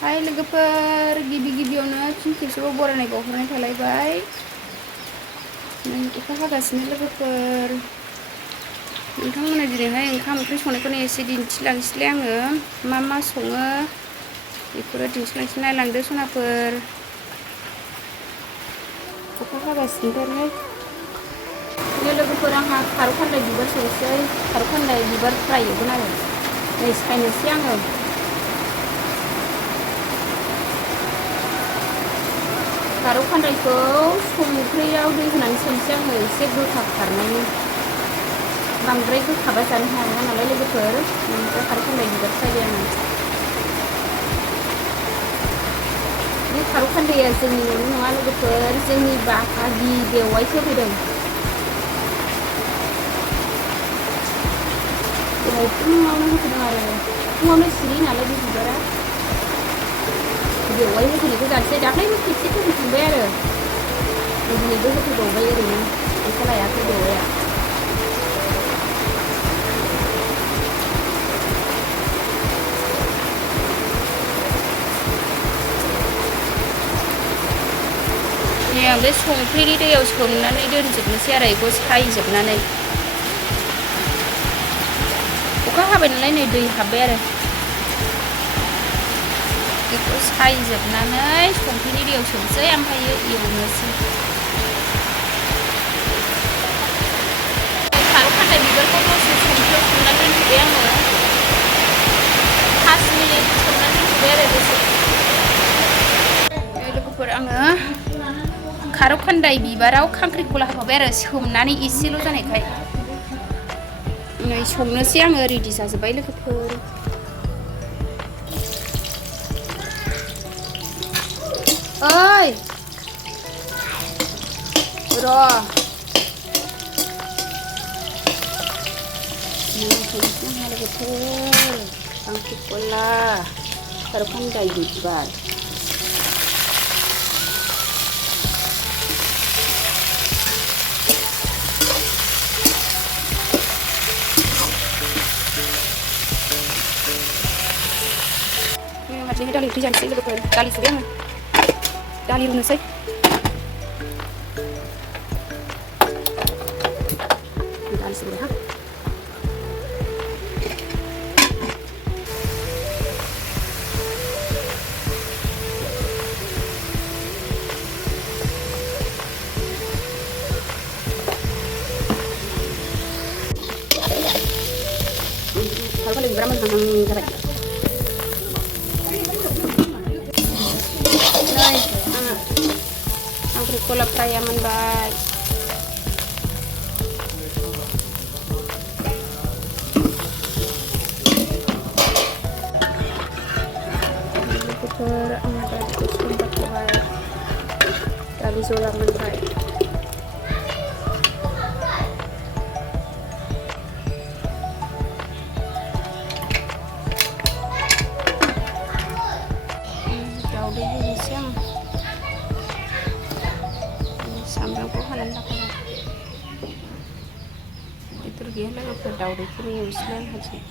Hai लोगोफोर गिबि-गिबियावनो फिन खेबसेबाव बरायनाय बावहरनाय थालायबाय अखा हागासिनो लोगोफोर नोंथांमोना दिनैहाय ओंखाम ओंख्रि संनायखौनो एसे दिन्थिलांसैलाय आङो मा सङो बेखौनो दिन्थिलांसै नायलांदो सनाफोर अखा हागासिनोथारहाय लोगोफोर आंहा खारौ खान्दाय बिबार संसै खारौ खान्दाय बिबार फ्राय एवगोन आरो नै सायनोसै आङो खारौ खान्दायखौ संख्रियाव दै होनानै सोमसै आङो एसे गोखा खारनायनि बांद्राय गोखाबा जानो हाया नालाय लोगोफोर ओमफ्राय खारौ खान्दाय बिबार फ्राय आङो बे खारौ खान्दाया जोंनि न'नि नङा लोगोफोर जोंनि बाहागि बेवाइसो फैदों दहाय फुङावनो होफैदों आरो फुङावनो सिरियो नालाय बे बिबारा बेवाइ होफैनायखौ जानोसै दाख्लैबो खेबसे होफैखांबाय आरो दिनैबो होफैबावबाय ओरैनो फैसा लायाखै बेवाइया आं बे संख्रिनि दैयाव सोमनानै दोनजोबनोसै आरो बेखौ सायजोबनानै अखा हाबाय नालाय नै दै हाबबाय आरो बेखौ सायजोबनानै संख्रिनि दैयाव सोमसै ओमफ्राय एवनोसै खारौ खान्दाय बिबारखौ दसे संख्रियाव सोमनानै दोनथ'बाय आङो 5 मिनिट सोमनानै दोनथ'बाय आरो दसे लोगोफोर आङो खारौ खान्दाय बिबाराव खांख्रिखला होफाबाय आरो सोमनानै एसेल' जानायखाय नै संनोसै आङो रेडि जाजोब्बाय लोगोफोर ओइ र' संनोसै आंहा लोगोफोर खांख्रिखला खारौ खान्दाय बिबार दिनै दालि ओंख्रि जानोसै लोगोफोर दालि सुबाय आङो दालि रुनोसै दालि सुबायहां खारौ खान्दाय बिबारा मोनहां जाबाय खांख्रिखला फ्राया मोनबाय लोगोफोर आङो दालिखौ संबाय दालि जला मोनबाय दाउदै होनोसै आं सामब्रामखौ हानानै लाखाबाय बेदर गैया लोगोफोर दाउदैखौनो एवसिगोन हारसिं